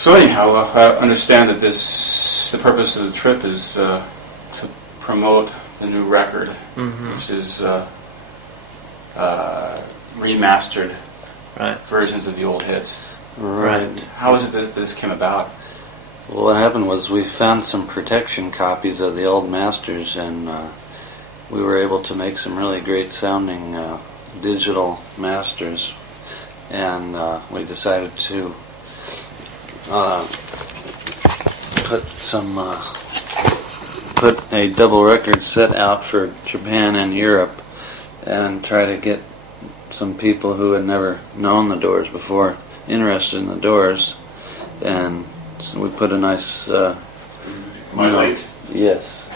So anyhow, I understand that the purpose of the trip is to promote the new record, which is remastered versions of the old hits. Right. How is it that this came about? Well, what happened was we found some protection copies of the old masters, and we were able to make some really great sounding digital masters, and we decided to put a double record set out for Japan and Europe, and try to get some people who had never known the Doors before interested in the Doors, and so we put a nice My light. yes.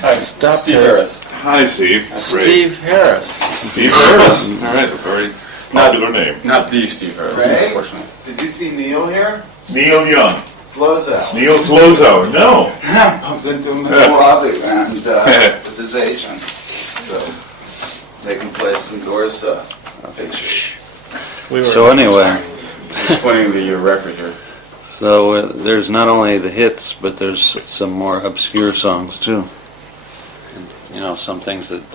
Hi, Stop Steve to- Harris. Hi, Steve. Steve Harris. Steve Harris. All right. Very popular name. Not the Steve Harris, Ray? unfortunately. Did you see Neil here? Neil Young. Slows out. Neil Slozo. No. Bumped into him in the lobby and with his agent. So they can play some Doors pictures. So anyway, Explaining the record here. so there's not only the hits, but there's some more obscure songs too. And, you know, some things that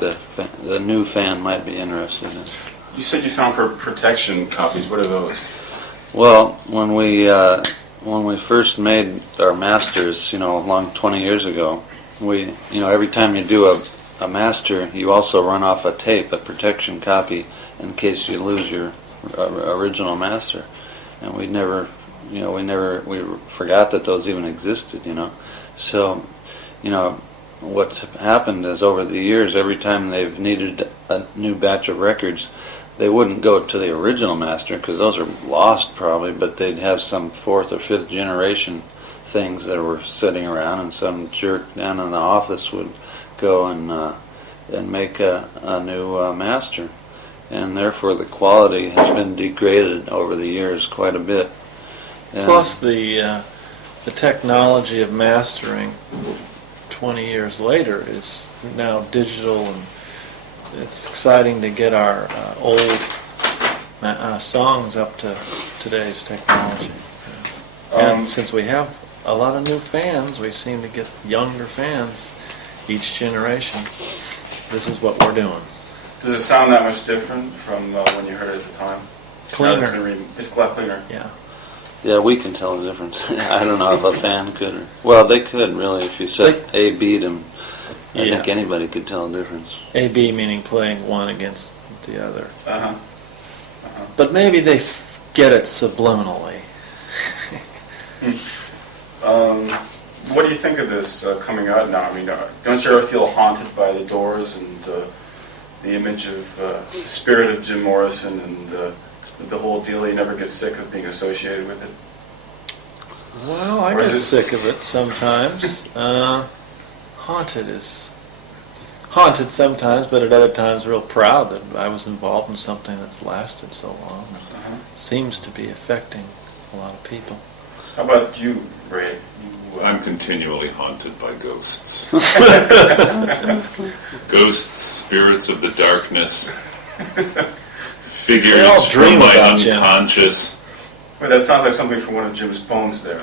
the new fan might be interested in. You said you found protection copies. What are those? Well, when we first made our masters, you know, along 20 years ago, every time you do a master, you also run off a tape, a protection copy, in case you lose your original master. And we forgot that those even existed, you know. So, you know, what's happened is over the years, every time they've needed a new batch of records, they wouldn't go to the original master because those are lost probably, but they'd have some fourth or fifth generation things that were sitting around, and some jerk down in the office would go and make a new master, and therefore the quality has been degraded over the years quite a bit. And Plus the technology of mastering 20 years later is now digital, and it's exciting to get our old songs up to today's technology. And since we have a lot of new fans, we seem to get younger fans each generation. This is what we're doing. Does it sound that much different from when you heard it at the time? Cleaner. It's a lot cleaner. Yeah. Yeah, we can tell the difference. I don't know if a fan could. Well, they could really if you said A beat them. I think anybody could tell the difference. A-B meaning playing one against the other. Uh-huh. But maybe they get it subliminally. What do you think of this coming out now? I mean, don't you ever feel haunted by the Doors and the image of the spirit of Jim Morrison and the whole deal? You never get sick of being associated with it? Well, I Or is get it- sick of it sometimes. Haunted sometimes, but at other times real proud that I was involved in something that's lasted so long. Uh-huh. Seems to be affecting a lot of people. How about you, Ray? I'm continually haunted by ghosts. Ghosts, spirits of the darkness, They figures all from dream my about Jim. unconscious. Well, that sounds like something from one of Jim's poems there.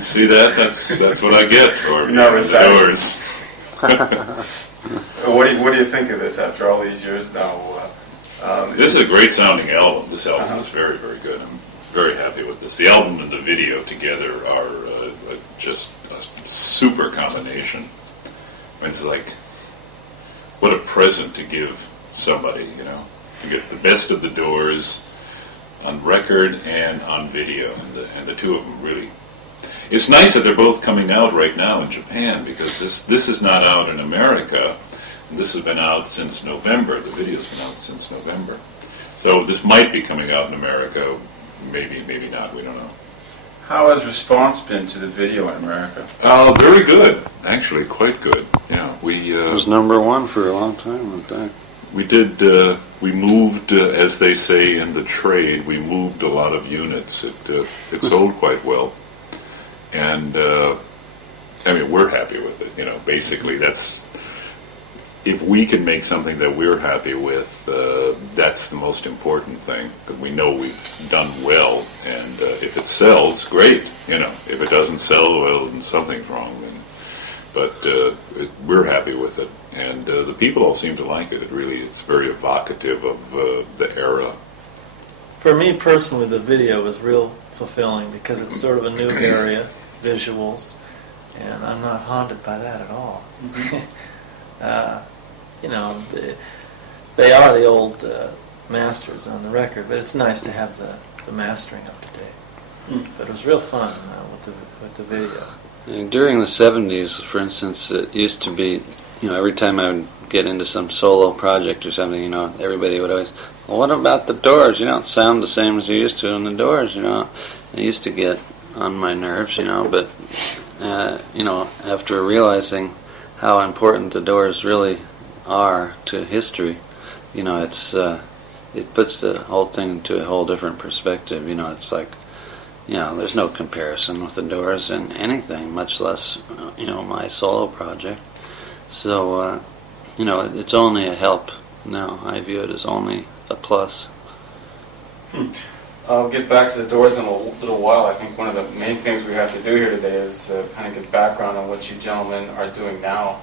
See that? That's what I get for No, the it's Doors. What do you think of this after all these years now? This is a great sounding album. This album Uh-huh. is very, very good. I'm very happy with this. The album and the video together are just a super combination. It's like, what a present to give somebody, you know. You get the best of the Doors on record and on video, and the two of them really. It's nice that they're both coming out right now in Japan, because this is not out in America. This has been out since November. The video's been out since November. So this might be coming out in America. Maybe not. We don't know. How has response been to the video in America? Very good. Actually, quite good. Yeah, It was number one for a long time, in fact. we did. We moved, as they say in the trade, we moved a lot of units. It sold quite well, and I mean, we're happy with it. You know, basically, that's if we can make something that we're happy with, that's the most important thing, that we know we've done well, and if it sells, great. If it doesn't sell, well, then something's wrong. But we're happy with it, and the people all seem to like it. It's very evocative of the era. For me personally, the video was real fulfilling because it's sort of a new area, visuals, and I'm not haunted by that at all. They are the old masters on the record, but it's nice to have the mastering up to date. But it was real fun with the video. And during the 70s, for instance, it used to be, every time I would get into some solo project or something, everybody would always, well, what about the Doors? You don't sound the same as you used to in the Doors, It used to get on my nerves, but, after realizing how important the Doors really are to history, it puts the whole thing into a whole different perspective. It's like, there's no comparison with the Doors in anything, much less, my solo project. So, it's only a help now. I view it as only a plus. I'll get back to the Doors in a little while. I think one of the main things we have to do here today is kind of get background on what you gentlemen are doing now.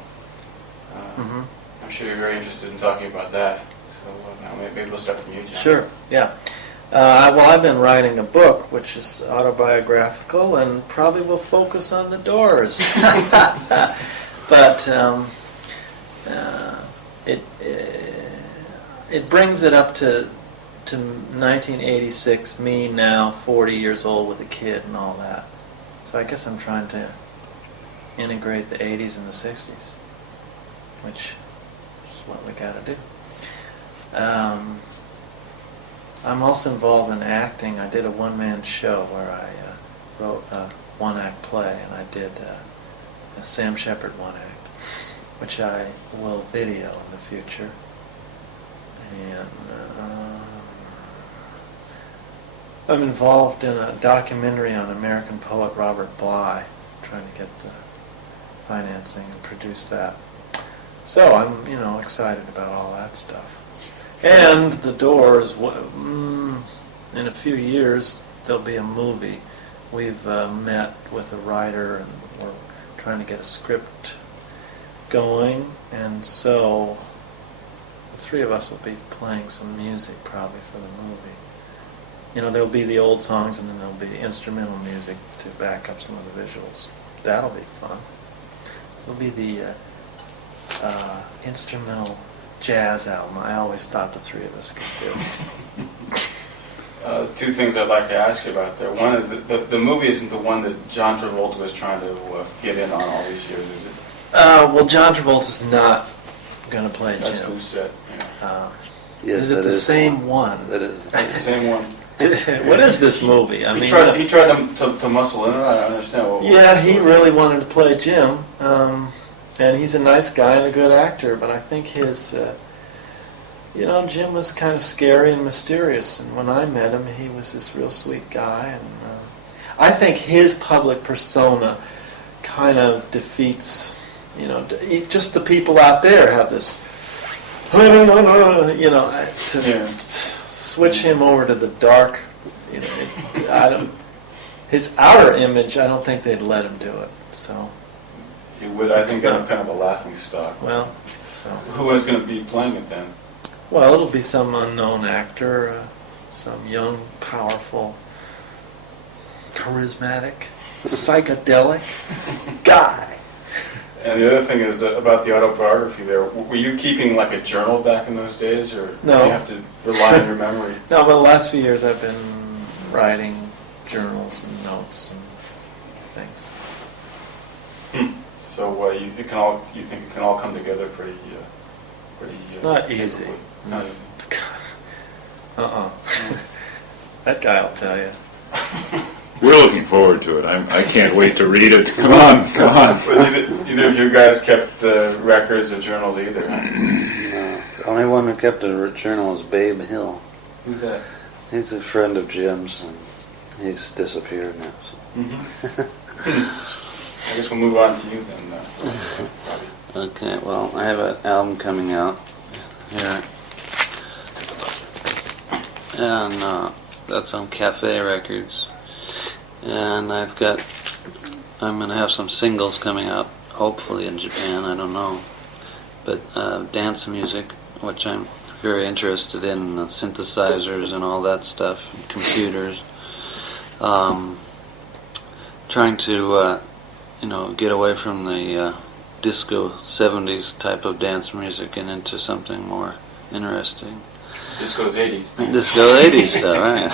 I'm sure you're very interested in talking about that. So now maybe we'll start from you, John. Sure, yeah. Well, I've been writing a book which is autobiographical and probably will focus on the Doors. But it brings it up to 1986, me now 40 years old with a kid and all that. So I guess I'm trying to integrate the 80s and the 60s, which is what we got to do. I'm also involved in acting. I did a one-man show where I wrote a one-act play, and I did a Sam Shepard one-act, which I will video in the future. And I'm involved in a documentary on American poet Robert Bly, trying to get the financing and produce that. So I'm, excited about all that stuff. And the Doors, in a few years, there'll be a movie. We've met with a writer, and we're trying to get a script going, and so the three of us will be playing some music probably for the movie. There'll be the old songs, and then there'll be instrumental music to back up some of the visuals. That'll be fun. It'll be the instrumental jazz album I always thought the three of us could do. Two things I'd like to ask you about there. One is that the movie isn't the one that John Travolta was trying to get in on all these years, is it? Well, John Travolta's not going to play Jim. That's who said. Yes, is it the same one? That is. It's the same one. What is this movie? He tried to muscle in it. I don't understand. Yeah, he really wanted to play Jim, and he's a nice guy and a good actor. But I think his, Jim was kind of scary and mysterious. And when I met him, he was this real sweet guy. And I think his public persona kind of defeats, just the people out there have this, switch him over to the dark, his outer image, I don't think they'd let him do it, so. He would, I think, kind of a laughing stock. Well, so. Who is going to be playing it then? Well, it'll be some unknown actor, some young, powerful, charismatic, psychedelic guy. And the other thing is about the autobiography there. Were you keeping like a journal back in those days, or No. do you have to rely on your memory? No, but the last few years I've been writing journals and notes and things. So you think it can all come together pretty It's not easy. capably? Not easy. That guy will tell you. We're looking forward to it. I can't wait to read it. Come on. But neither of you guys kept records or journals either, huh? No. The only one who kept a journal was Babe Hill. Who's that? He's a friend of Jim's, and he's disappeared now. So. I guess we'll move on to you then, Robbie. Okay, well, I have an album coming out here. And that's on Cafe Records. And I'm going to have some singles coming out, hopefully in Japan, I don't know. But dance music, which I'm very interested in, the synthesizers and all that stuff, and computers. Trying to, get away from the disco 70s type of dance music and into something more interesting. Disco's 80s. Disco 80s stuff, right.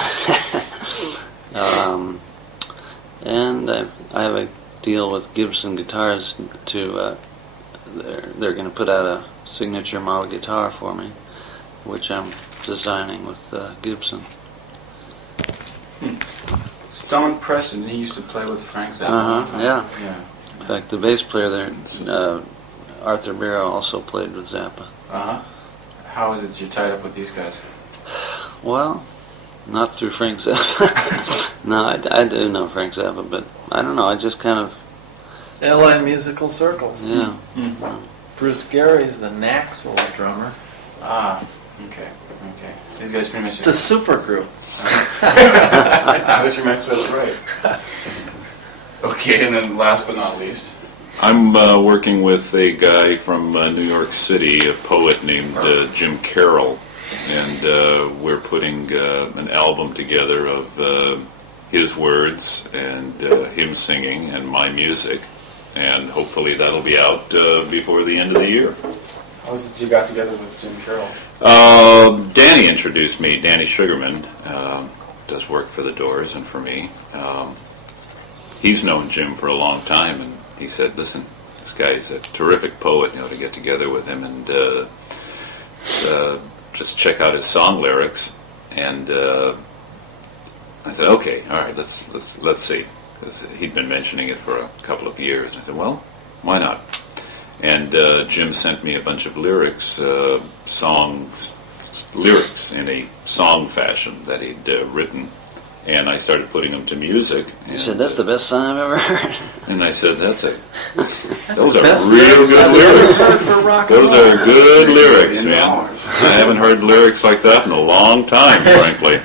And I have a deal with Gibson Guitars to, they're going to put out a signature model guitar for me, which I'm designing with Gibson. Don Preston, he used to play with Frank Zappa. Yeah. Yeah. In fact, the bass player there, Arthur Bira, also played with Zappa. Uh-huh. How is it you're tied up with these guys? Well, not through Frank Zappa. No, I do know Frank Zappa, but I don't know, I just kind of... LA musical circles. Yeah. Bruce Gary's the Naxal drummer. Ah, okay. These guys pretty much... It's a super group. I thought you meant that's right. Okay, and then last but not least. I'm working with a guy from New York City, a poet named Jim Carroll, and we're putting an album together of his words and him singing and my music, and hopefully that'll be out before the end of the year. How was it you got together with Jim Carroll? Danny introduced me. Danny Sugarman does work for the Doors and for me. He's known Jim for a long time, and he said, "Listen, this guy is a terrific poet. To get together with him and just check out his song lyrics." And I said, "Okay, all right, let's see." Because he'd been mentioning it for a couple of years. I said, "Well, why not?" And Jim sent me a bunch of lyrics in a song fashion that he'd written, and I started putting them to music. You said, "That's the best song I've ever heard." And I said, those the are best real lyrics good I've lyrics. ever heard for rock and Those roll. are good lyrics, man. $1 I haven't heard lyrics like that in a long time, frankly.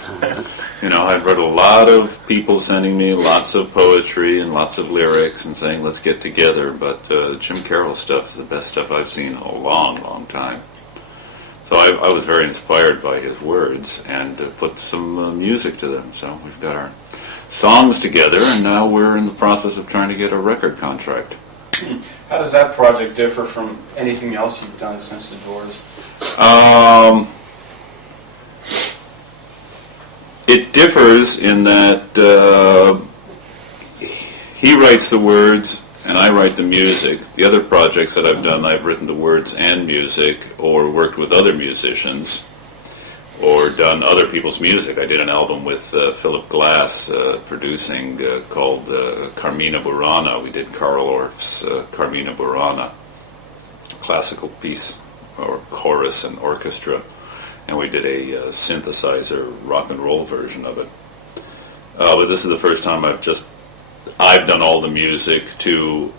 I've read a lot of people sending me lots of poetry and lots of lyrics and saying, let's get together. But Jim Carroll stuff is the best stuff I've seen in a long, long time. So I was very inspired by his words and put some music to them. So we've got our songs together, and now we're in the process of trying to get a record contract. How does that project differ from anything else you've done since the Doors? It differs in that he writes the words and I write the music. The other projects that I've done, I've written the words and music, or worked with other musicians, or done other people's music. I did an album with Philip Glass producing called Carmina Burana. We did Carl Orff's Carmina Burana, classical piece, or chorus and orchestra. And we did a synthesizer rock and roll version of it. But this is the first time I've done all the music to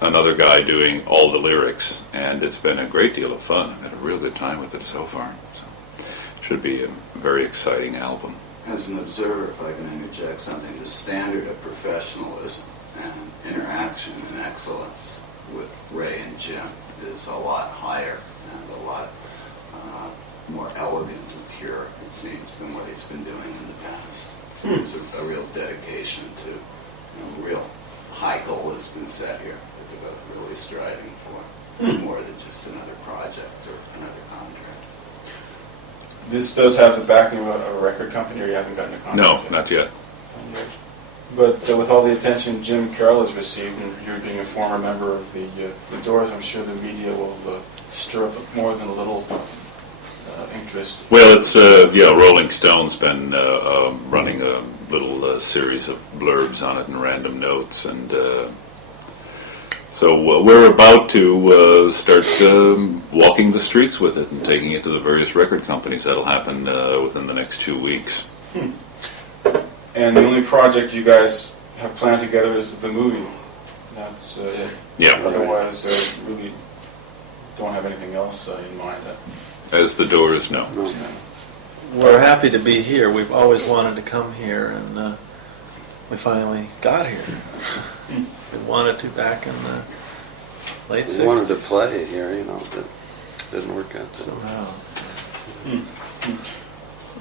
another guy doing all the lyrics, and it's been a great deal of fun. I've had a real good time with it so far. So it should be a very exciting album. As an observer, if I can interject something, the standard of professionalism and interaction and excellence with Ray and Jim is a lot higher and a lot more elegant and pure, it seems, than what he's been doing in the past. There's a real dedication to, a real high goal has been set here that they're both really striving for. It's more than just another project or another contract. This does have the backing of a record company, or you haven't gotten a contract No, yet? not yet. But with all the attention Jim Carroll has received, and you being a former member of the Doors, I'm sure the media will stir up more than a little interest. Well, it's Rolling Stone's been running a little series of blurbs on it and random notes, and so we're about to start walking the streets with it and taking it to the various record companies. That'll happen within the next 2 weeks. And the only project you guys have planned together is the movie That's it. Yeah. Otherwise, really don't have anything else in mind. As the Doors, no. No. We're happy to be here. We've always wanted to come here, and we finally got here. We wanted to back in the late 60s. We wanted to play here, but it didn't work out. Somehow.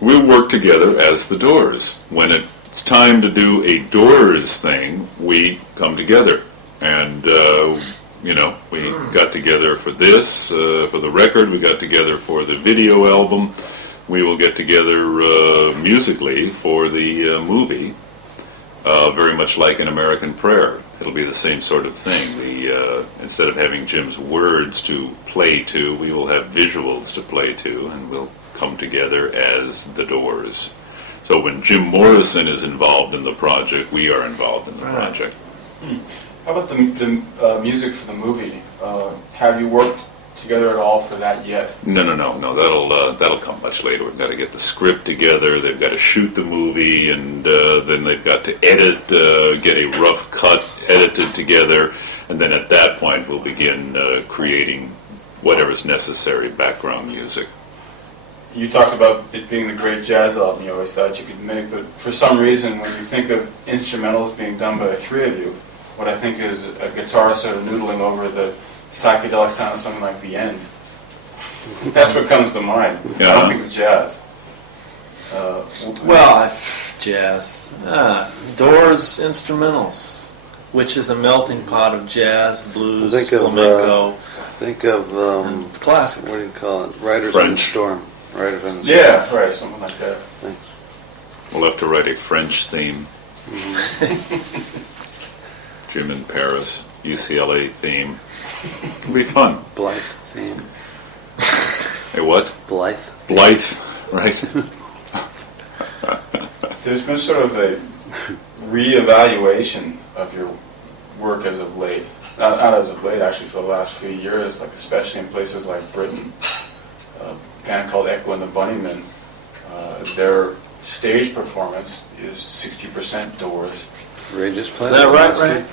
We'll work together as the Doors. When it's time to do a Doors thing, we come together. And, we got together for this, for the record. We got together for the video album. We will get together musically for the movie, very much like an American Prayer. It'll be the same sort of thing. Instead of having Jim's words to play to, we will have visuals to play to, and we'll come together as the Doors. So when Jim Morrison is involved in the project, we are involved in the project. How about the music for the movie? Have you worked together at all for that yet? No. That'll come much later. We've got to get the script together. They've got to shoot the movie, and then they've got to edit, get a rough cut edited together, and then at that point we'll begin creating whatever's necessary background music. You talked about it being the great jazz album you always thought you could make, but for some reason, when you think of instrumentals being done by the three of you, what I think is a guitar sort of noodling over the psychedelic sound of something like The End. That's what comes to mind. Yeah. I don't think of jazz. Jazz. Doors instrumentals, which is a melting pot of jazz, blues, flamenco. Think of and classic. What do you call it? Riders French. on the Storm. Riders on the Storm. Yeah, right, something like that. We'll have to write a French theme. Jim in Paris, UCLA theme. It'll be fun. Blythe theme. Hey, what? Blythe. Blythe, right? There's been sort of a re-evaluation of your work as of late. Not as of late, actually, for the last few years, like especially in places like Britain. A band called Echo and the Bunnymen, their stage performance is 60% Doors. Ray just Is played. that right, last Ray? week.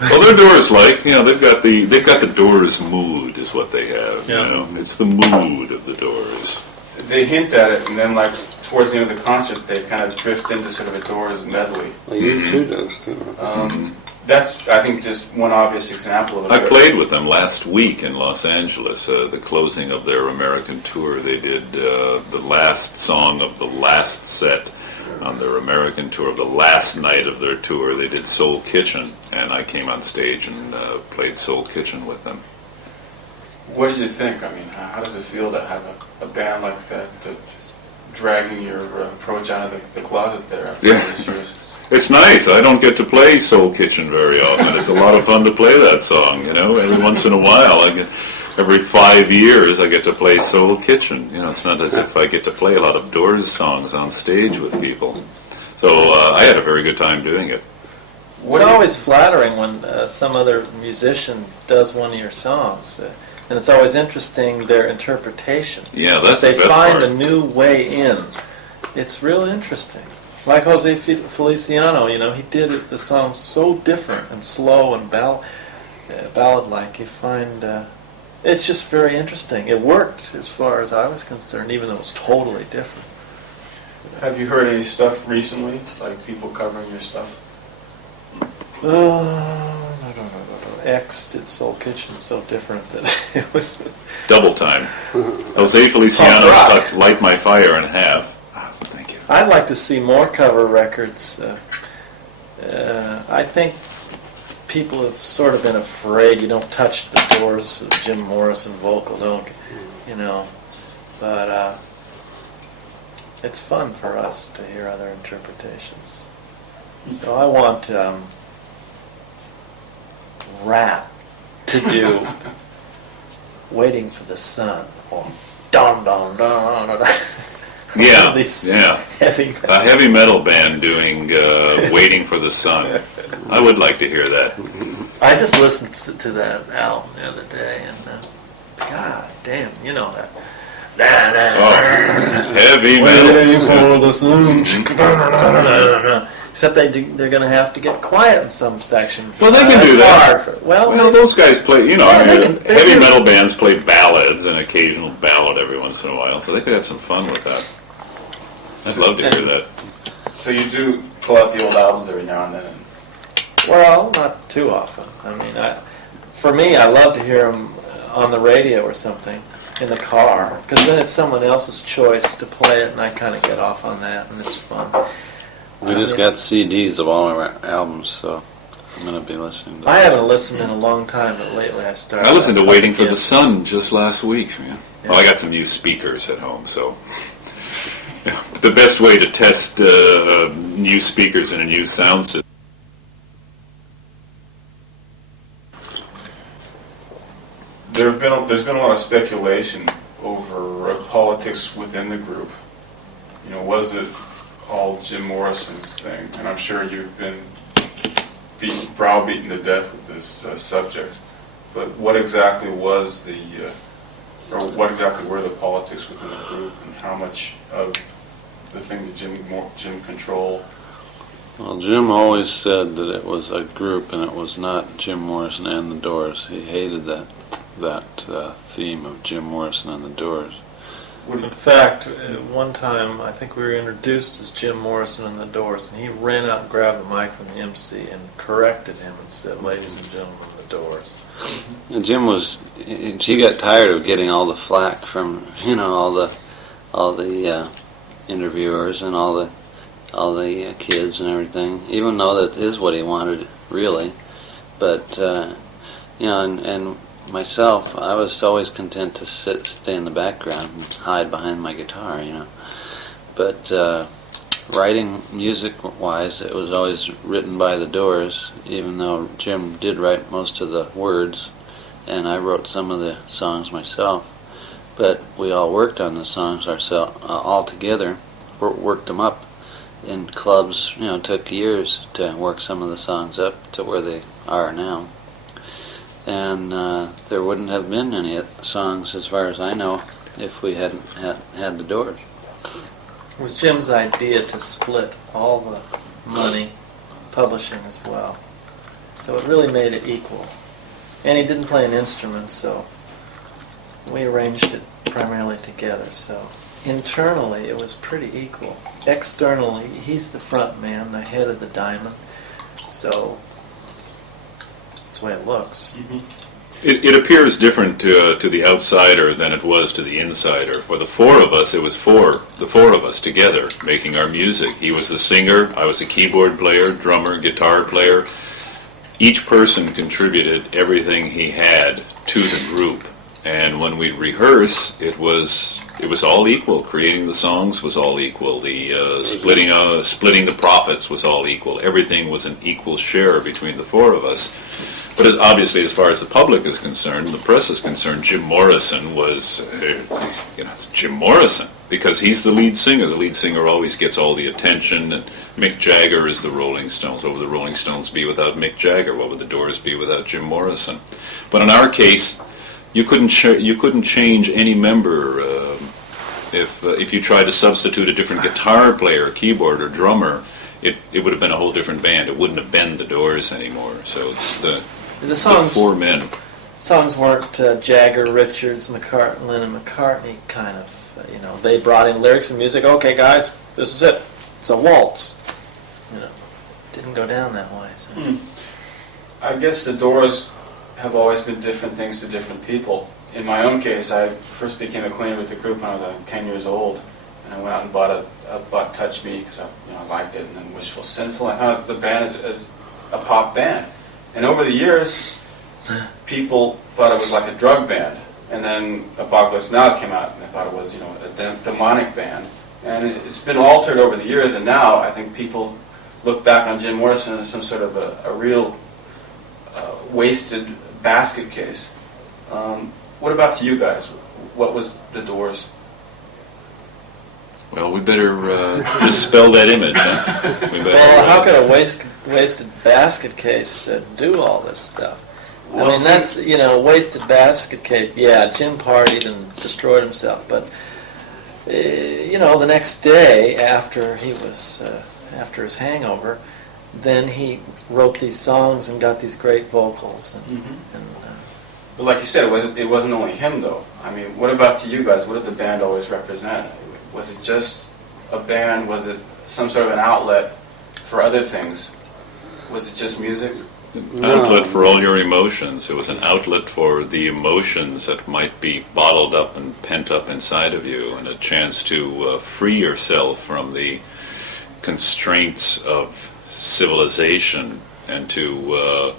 Well, their Doors they've got the Doors mood is what they have. Yeah. It's the mood of the Doors. They hint at it, and then towards the end of the concert, they kind of drift into sort of a Doors medley. Well, you too, Doug. That's, I think, just one obvious example of it. I played with them last week in Los Angeles, the closing of their American tour. They did the last song of the last set on their American tour, of the last night of their tour. They did Soul Kitchen, and I came on stage and played Soul Kitchen with them. What did you think? I mean, how does it feel to have a band like that just dragging your approach out of the closet there after all these years? It's nice. I don't get to play Soul Kitchen very often. It's a lot of fun to play that song, Every once in a while, every 5 years, I get to play Soul Kitchen. It's not as if I get to play a lot of Doors songs on stage with people. So I had a very good time doing it. It's always flattering when some other musician does one of your songs. And it's always interesting, their interpretation. Yeah, that's they the best find part. a new way in. It's real interesting. Like Jose Feliciano, he did the song so different and slow and ballad-like. You find it's just very interesting. It worked as far as I was concerned, even though it was totally different. Have you heard any stuff recently, like people covering your stuff? X did Soul Kitchen so different that it was... Double time. Jose Feliciano cut Light My Fire in half. Thank you. I'd like to see more cover records. I think people have sort of been afraid you don't touch the Doors of Jim Morrison vocal, but it's fun for us to hear other interpretations. So I want Rat to do Waiting for the Sun or Dum Dum Dum Dum. Yeah, These yeah. heavy metal. A heavy metal band doing Waiting for the Sun. I would like to hear that. I just listened to that album the other day, and God damn, that. Oh, heavy metal. Waiting for the sun. Except they're going to have to get quiet in some sections. Well, they can It's do that. hard well, Well, those guys play, Yeah, I mean, they heavy do. metal bands play ballads, an occasional ballad every once in a while, so they could have some fun with that. I'd love to hear that. So you do pull out the old albums every now and then. well, not too often. I mean, for me, I love to hear them on the radio or something in the car, because then it's someone else's choice to play it, and I kind of get off on that, and it's fun. We just got CDs of all our albums, so I'm going to be listening to I that. haven't listened in a long time, but lately I started. I listened to up Waiting for the again. Sun just last week, man. Yeah. Well, I got some new speakers at home, so yeah. The best way to test new speakers in a new sound system. There's been a lot of speculation over politics within the group. Was it all Jim Morrison's thing? And I'm sure you've been browbeaten to death with this subject. But what exactly were the politics within the group, and how much of the thing did Jim control? Well, Jim always said that it was a group and it was not Jim Morrison and the Doors. He hated that theme of Jim Morrison and the Doors. In fact, at one time, I think we were introduced as Jim Morrison and the Doors, and he ran out and grabbed the mic from the MC and corrected him and said, "Ladies and gentlemen, the Doors." And Jim he got tired of getting all the flack from all the interviewers and all the kids and everything, even though that is what he wanted really. But and myself, I was always content to stay in the background and hide behind my guitar, But writing music-wise, it was always written by the Doors, even though Jim did write most of the words, and I wrote some of the songs myself. But we all worked on the songs ourselves, all together, worked them up in clubs. Took years to work some of the songs up to where they are now. And there wouldn't have been any songs, as far as I know, if we hadn't had the Doors. It was Jim's idea to split all the money, publishing as well. So it really made it equal. And he didn't play an instrument, so we arranged it primarily together. So internally, it was pretty equal. Externally, he's the front man, the head of the diamond. So that's the way it looks. It appears different to the outsider than it was to the insider. For the four of us, it was the four of us together making our music. He was the singer, I was a keyboard player, drummer, guitar player. Each person contributed everything he had to the group. And when we'd rehearse, it was all equal. Creating the songs was all equal. The splitting the profits was all equal. Everything was an equal share between the four of us. But obviously, as far as the public is concerned, the press is concerned, Jim Morrison was, Jim Morrison, because he's the lead singer. The lead singer always gets all the attention. And Mick Jagger is the Rolling Stones. What would the Rolling Stones be without Mick Jagger? What would the Doors be without Jim Morrison? But in our case, you couldn't change any member. If you tried to substitute a different guitar player, keyboard, or drummer, it would have been a whole different band. It wouldn't have been the Doors anymore. So the four men. Songs weren't Jagger, Richards, Lennon, McCartney kind of. They brought in lyrics and music. Okay, guys, this is it. It's a waltz. Didn't go down that way. So. I guess the Doors have always been different things to different people. In my own case, I first became acquainted with the group when I was 10 years old, and I went out and bought a Butt Touch Me because I liked it, and then Wishful Sinful. I thought the band is a pop band, and over the years, people thought it was like a drug band. And then Apocalypse Now came out, and they thought it was a demonic band. And it's been altered over the years, and now I think people look back on Jim Morrison as some sort of a real wasted basket case. What about you guys? What was the Doors? Well, we better dispel that image, huh? Well, how could a wasted basket case do all this stuff? I mean, that's, wasted basket case. Yeah, Jim partied and destroyed himself, but, the next day after he was after his hangover, then he wrote these songs and got these great vocals. And But like you said, it wasn't only him, though. I mean, what about to you guys? What did the band always represent? Was it just a band? Was it some sort of an outlet for other things? Was it just music? Outlet for all your emotions. It was an outlet for the emotions that might be bottled up and pent up inside of you, and a chance to free yourself from the constraints of civilization and to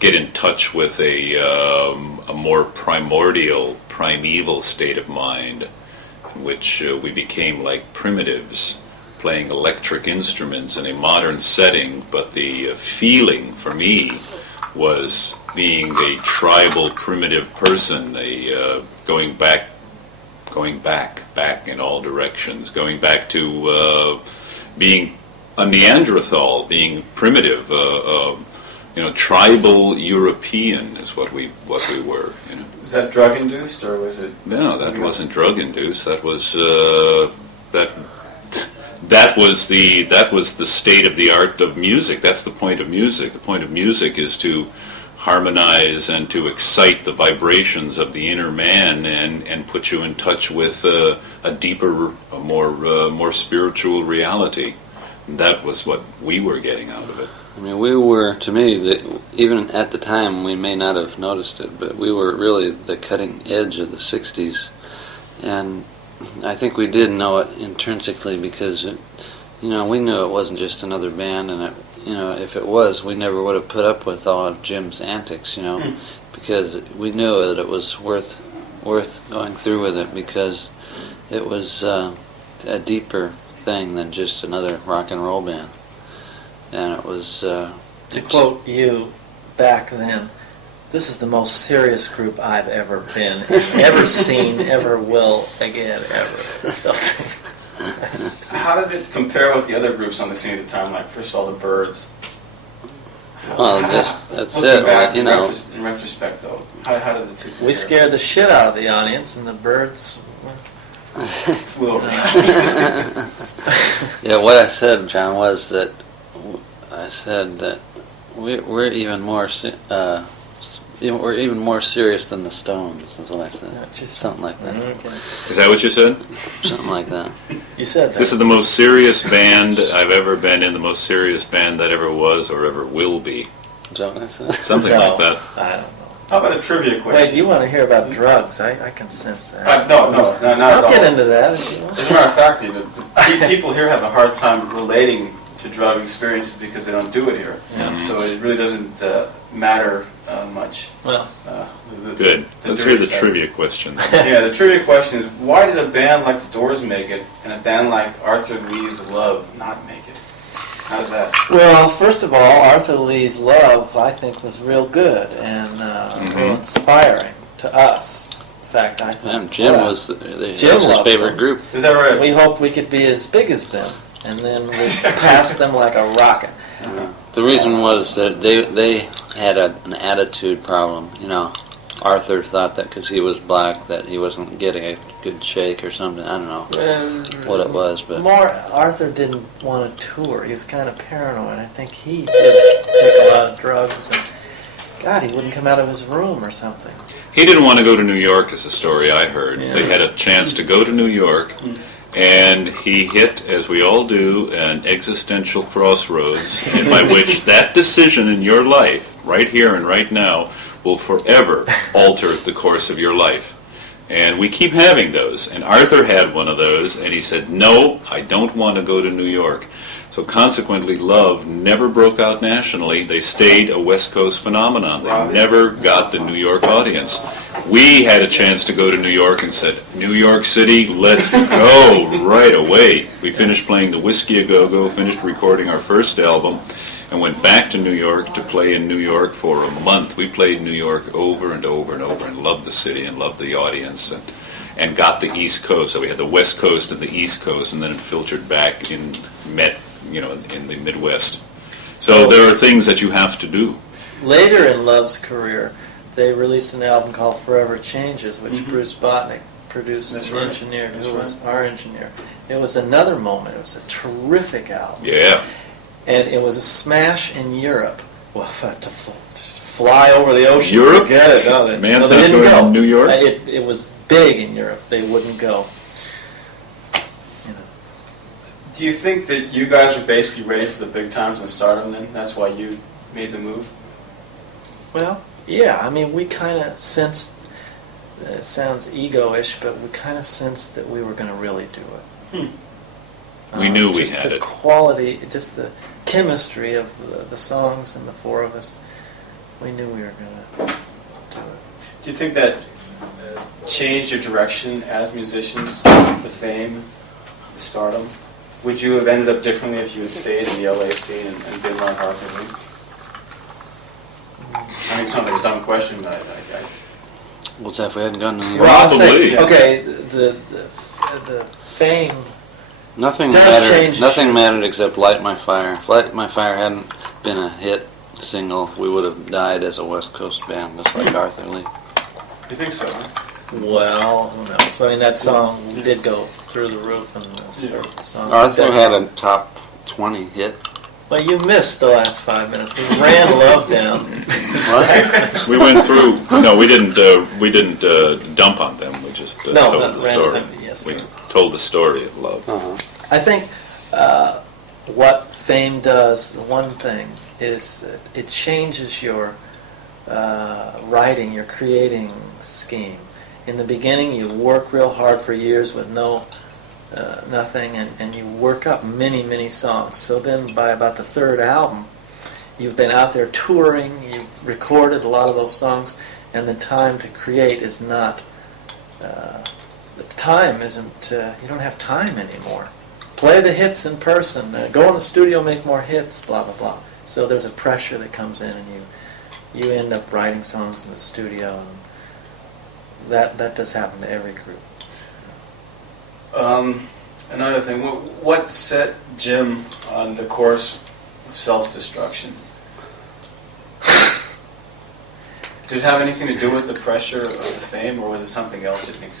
get in touch with a more primordial, primeval state of mind, in which we became like primitives, playing electric instruments in a modern setting, but the feeling for me was being a tribal, primitive person, going back in all directions, going back to being a Neanderthal, being primitive, tribal European is what we were. Is that drug induced, or was it? No, that wasn't drug induced. That was that was the state of the art of music. That's the point of music. The point of music is to harmonize and to excite the vibrations of the inner man and put you in touch with a deeper, a more spiritual reality. And that was what we were getting out of it. I mean, we were, to me, even at the time, we may not have noticed it, but we were really the cutting edge of the 60s. And I think we did know it intrinsically because, we knew it wasn't just another band, and if it was, we never would have put up with all of Jim's antics, because we knew that it was worth going through with it, because it was a deeper thing than just another rock and roll band. And it was... to quote you back then, this is the most serious group I've ever been, ever seen, ever will again, ever. Something. How did it compare with the other groups on the scene at the time, like, first of all, the Byrds? Well, that's Looking it. back, In in retrospect, though, how did the two compare? We scared the shit out of the audience, and the Byrds... Flew over. Yeah, what I said, John, was that I said that we're even more serious than the Stones. Is what I said. Just something like that. Okay. Is that what you said? Something like that. You said that. This is the most serious band I've ever been in, the most serious band that ever was or ever will be. Is that what I said? Something No, like that. I don't know. How about a trivia Wait, question? you want to hear about drugs? I can sense that. No, not at I'll all. get into that if you want. As a matter of fact, even, people here have a hard time relating to drug experiences because they don't do it here. Yeah. So it really doesn't matter much. Well, Good. Let's hear the trivia question. Yeah, the trivia question is, why did a band like the Doors make it and a band like Arthur Lee's Love not make it? How's that? well, first of all, Arthur Lee's Love, I think, was real good and real inspiring to us. In fact, I think And Jim well, was Jim his loved favorite them. group. Is that right? We hoped we could be as big as them, and then we passed them like a rocket. The reason was that they had an attitude problem. Arthur thought that because he was black that he wasn't getting a good shake or something. I don't know what it was, but More, Arthur didn't want to tour. He was kind of paranoid. I think he did take a lot of drugs, and God, he wouldn't come out of his room or something. He didn't want to go to New York, is the story I heard. Yeah. They had a chance to go to New York, and he hit, as we all do, an existential crossroads, and by which that decision in your life, right here and right now, will forever alter the course of your life. And we keep having those. And Arthur had one of those, and he said, no, I don't want to go to New York. So consequently, Love never broke out nationally. They stayed a West Coast phenomenon. They never got the New York audience. We had a chance to go to New York and said, New York City, let's go right away. We finished playing the Whiskey A Go-Go, finished recording our first album, and went back to New York to play in New York for a month. We played New York over and over and over and loved the city and loved the audience and got the East Coast. So we had the West Coast and the East Coast, and then it filtered back in the Midwest. So there are things that you have to do. Later in Love's career, they released an album called Forever Changes, which Bruce Botnick produced That's and right. engineered, That's who was right. our engineer. It was another moment. It was a terrific album. Yeah. And it was a smash in Europe. Well, to fly over the ocean, Europe? forget it. No, Man's they not didn't going go. to New York? It was big in Europe. They wouldn't go. You know. Do you think that you guys were basically ready for the big times and stardom then? That's why you made the move? Well, yeah. I mean, we kind of sensed. It sounds ego-ish, but we kind of sensed that we were going to really do it. We knew we just had the it. quality, just the chemistry of the songs and the four of us. We knew we were going to do it. Do you think that changed your direction as musicians, the fame, the stardom? Would you have ended up differently if you had stayed in the LA scene and been like Harper Lee? I think it sounds like a dumb question, but I What's that if we hadn't gone to New York? Well, I'll say, Probably. okay, the fame. Nothing Does mattered. change. Nothing mattered except "Light My Fire." If "Light My Fire" hadn't been a hit single, we would have died as a West Coast band, just like Arthur Lee. you think so, huh? Well, who knows? I mean, that song did go through the roof, and the song. Arthur had a top 20 hit. Well, you missed the last 5 minutes. We ran Love down. What? We went through. No, we didn't. We didn't dump on them. We just No, told not the story. ran them, yes, We sir. told the story of love. Uh-huh. I think what fame does, the one thing, is that it changes your writing, your creating scheme. In the beginning, you work real hard for years with nothing, and you work up many, many songs. So then by about the third album, you've been out there touring, you've recorded a lot of those songs, and the time to create is not, the time isn't, you don't have time anymore. Play the hits in person, go in the studio, make more hits, blah, blah, blah. So there's a pressure that comes in, and you end up writing songs in the studio, and that does happen to every group. Another thing, what set Jim on the course of self-destruction? Did it have anything to do with the pressure of the fame, or was it something else, you think?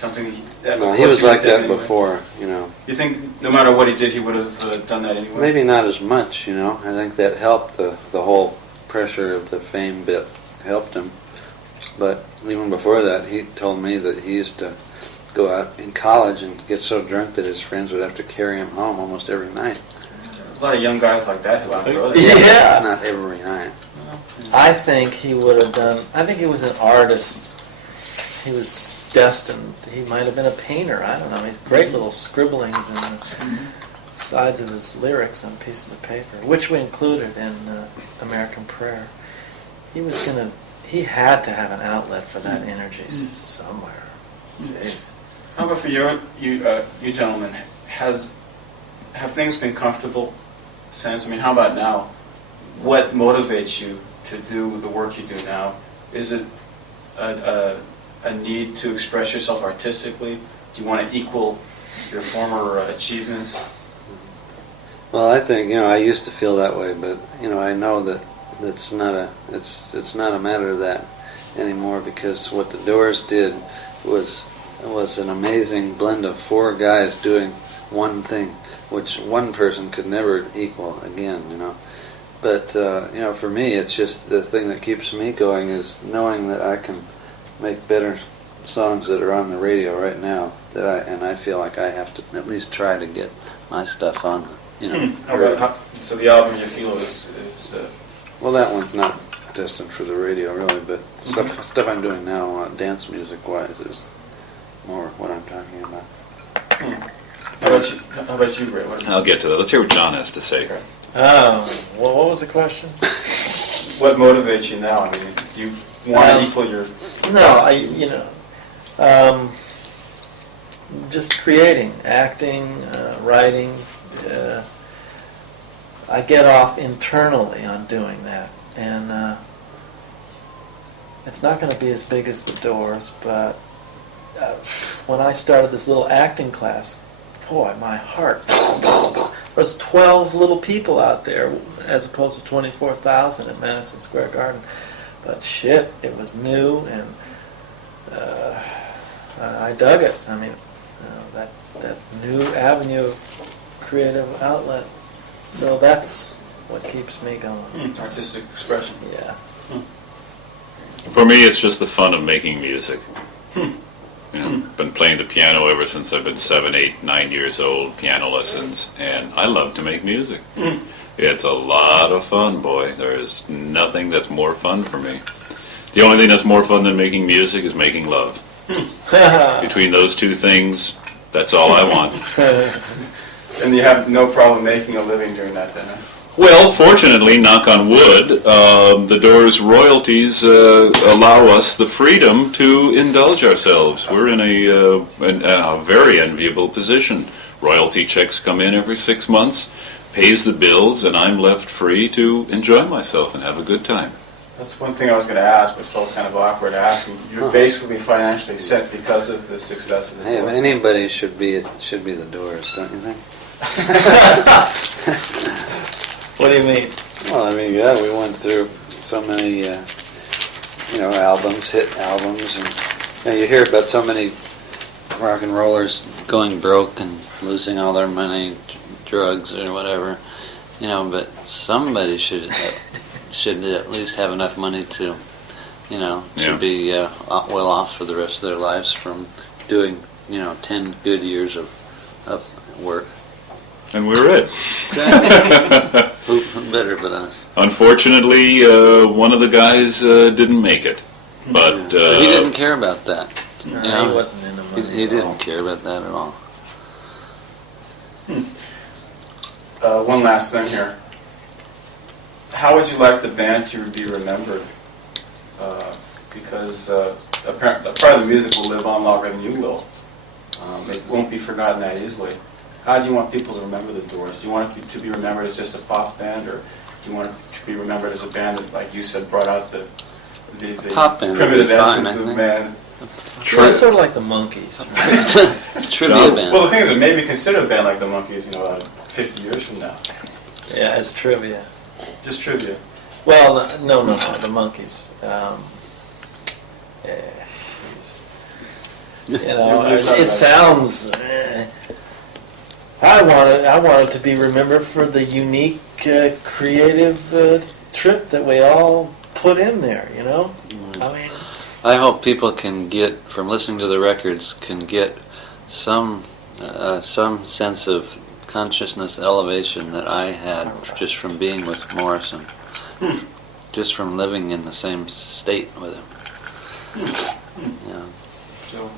No, he was like that before, you know. Do you think no matter what he did, he would have done that anyway? Maybe not as much, you know. I think that helped the whole pressure of the fame bit helped him. But even before that, he told me that he used to go out in college and get so drunk that his friends would have to carry him home almost every night. A lot of young guys like that who outgrow that. Yeah. Not every night. I think he would have done. I think he was an artist. He was destined. He might have been a painter. I don't know. He's great little scribblings in the sides of his lyrics on pieces of paper, which we included in American Prayer. He had to have an outlet for that energy somewhere. Jeez. How about for you gentlemen? Have things been comfortable since? I mean, how about now? What motivates you to do the work you do now? Is it a need to express yourself artistically? Do you want to equal your former achievements? Well, I think, I used to feel that way, but I know that it's not a matter of that anymore, because what the Doors did was an amazing blend of four guys doing one thing, which one person could never equal again, But for me, it's just the thing that keeps me going is knowing that I can make better songs that are on the radio right now. And I feel like I have to at least try to get my stuff on. So the album you feel is well, that one's not destined for the radio really, but stuff I'm doing now, dance music wise, is more what I'm talking about. How about you, Ray? I'll get to that. Let's hear what John has to say. Okay. Well, what was the question? What motivates you now? I mean, do you want to equal your... No, just creating, acting, writing. I get off internally on doing that, and it's not going to be as big as the Doors, but when I started this little acting class, boy, my heart. There's 12 little people out there as opposed to 24,000 at Madison Square Garden. But shit, it was new, and I dug it. I mean, that new avenue of creative outlet. So that's what keeps me going. Artistic expression. Yeah. For me, it's just the fun of making music. You know, been playing the piano ever since I've been 7, 8, 9 years old, piano lessons, and I love to make music. It's a lot of fun, boy. There's nothing that's more fun for me. The only thing that's more fun than making music is making love. Between those two things, that's all I want. And you have no problem making a living doing that then, huh? Well, fortunately, knock on wood, the Doors royalties allow us the freedom to indulge ourselves. We're in a very enviable position. Royalty checks come in every 6 months, pays the bills, and I'm left free to enjoy myself and have a good time. That's one thing I was going to ask, but felt kind of awkward asking. You're basically financially set because of the success of the Hey, Doors. anybody should be the Doors, don't you think? What do you mean? Well, I mean, yeah, we went through so many, albums, hit albums, and you hear about so many rock and rollers going broke and losing all their money, drugs or whatever, but somebody should at least have enough money to, to be well off for the rest of their lives from doing, 10 good years of work. And we're it. Who better but us? Unfortunately, one of the guys didn't make it. But But he didn't care about that. No, he wasn't in the money. He didn't care about that at all. One last thing here. How would you like the band to be remembered? Because apparently, part of the music will live on longer than you will. It won't be forgotten that easily. How do you want people to remember the Doors? Do you want it to be remembered as just a pop band, or do you want it to be remembered as a band that, like you said, brought out the Pop band would primitive be fine, essence I of think. man? Well, it's sort of like the Monkees. Right? Trivia band. Well, the thing is, it may be considered a band like the Monkees, 50 years from now. Yeah, it's trivia. Just trivia. Well, no, the Monkees. Jeez. It sounds. I want it to be remembered for the unique, creative trip that we all put in there. I mean, I hope people can get, from listening to the records, can get some sense of consciousness elevation that I had just from being with Morrison, just from living in the same state with him. Yeah. So,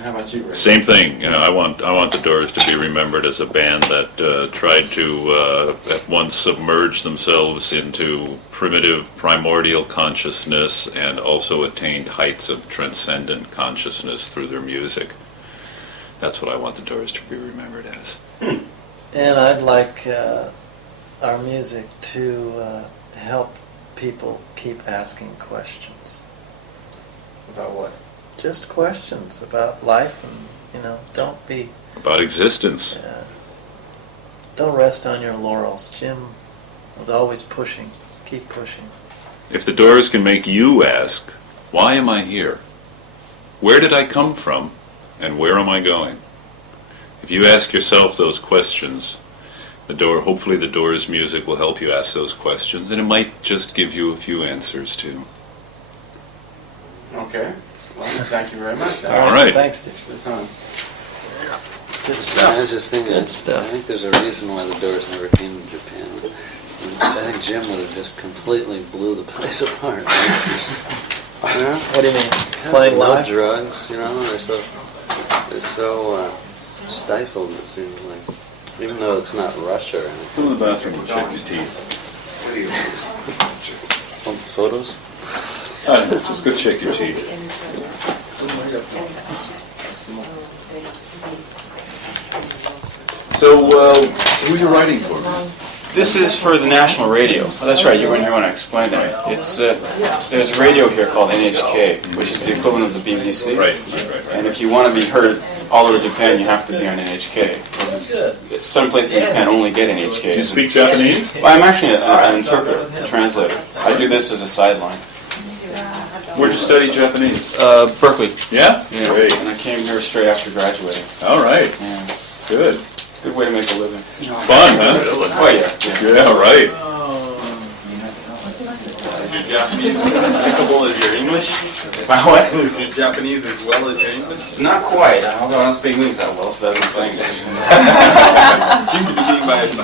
how about you, Ray? same thing. I want the Doors to be remembered as a band that tried to at once submerge themselves into primitive, primordial consciousness and also attained heights of transcendent consciousness through their music. That's what I want the Doors to be remembered as. and I'd like our music to help people keep asking questions. About what? Just questions about life, and don't be. About existence. Don't rest on your laurels. Jim was always pushing. Keep pushing. If the Doors can make you ask, why am I here? Where did I come from? And where am I going? If you ask yourself those questions, hopefully the Doors music will help you ask those questions, and it might just give you a few answers too. Okay. Well, thank you very much. All right. Thanks, Steve. For the time. Good I stuff. was just thinking, Good stuff. I think there's a reason why the Doors never came to Japan. I think Jim would have just completely blew the place apart. Yeah? What do you mean? Playing no live? drugs, they're so stifled, it seems like. Even though it's not Russia or anything. Go to the bathroom and check your teeth. Photos? Just go check your teeth. So, who are you writing for? This is for the national radio. Oh, that's right. You want to explain that. It's there's a radio here called NHK, which is the equivalent of the BBC. Right. And if you want to be heard all over Japan, you have to be on NHK. Because some places in Japan only get NHK. Do you speak Japanese? Well, I'm actually an interpreter, a translator. I do this as a sideline. Where'd you study Japanese? Berkeley. Yeah? Yeah. Great. And I came here straight after graduating. All right. Yeah. Good. Good way to make a living. Fun, huh? Oh, yeah. Yeah, right. Is your Japanese as impeccable as your English? My what? Is your Japanese as well as your English? Not quite, although I don't speak English that well, so that's what I'm saying. Seem to be getting by it.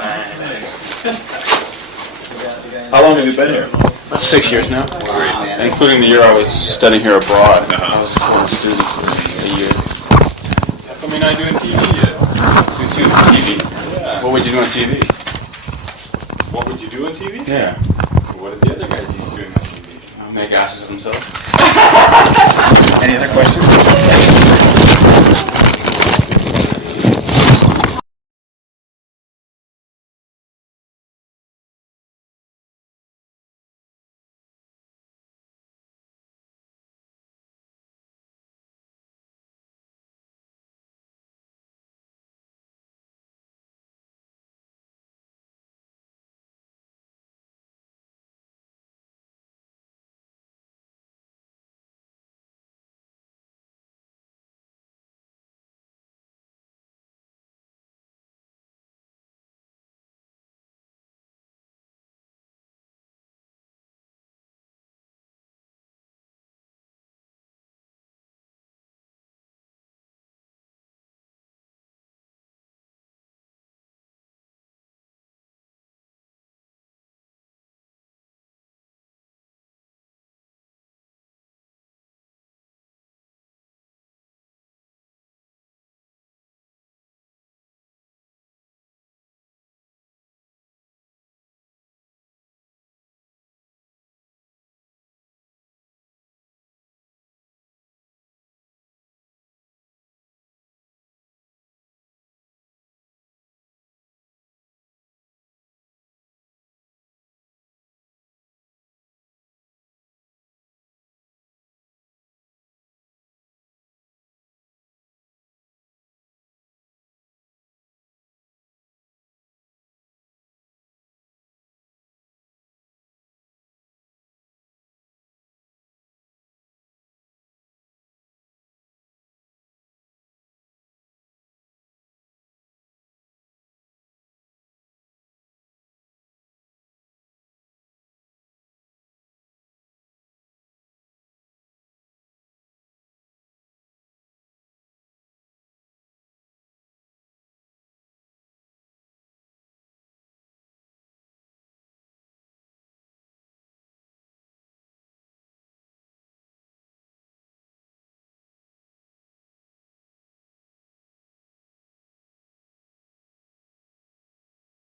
How long have you been here? About 6 years now, including the year I was studying here abroad. Uh-huh. I was a foreign student for a year. How come you're not doing TV yet? TV? Yeah. What would you do on TV? What would you do on TV? Yeah. What are the other guys doing on TV? Make asses of themselves. Any other questions?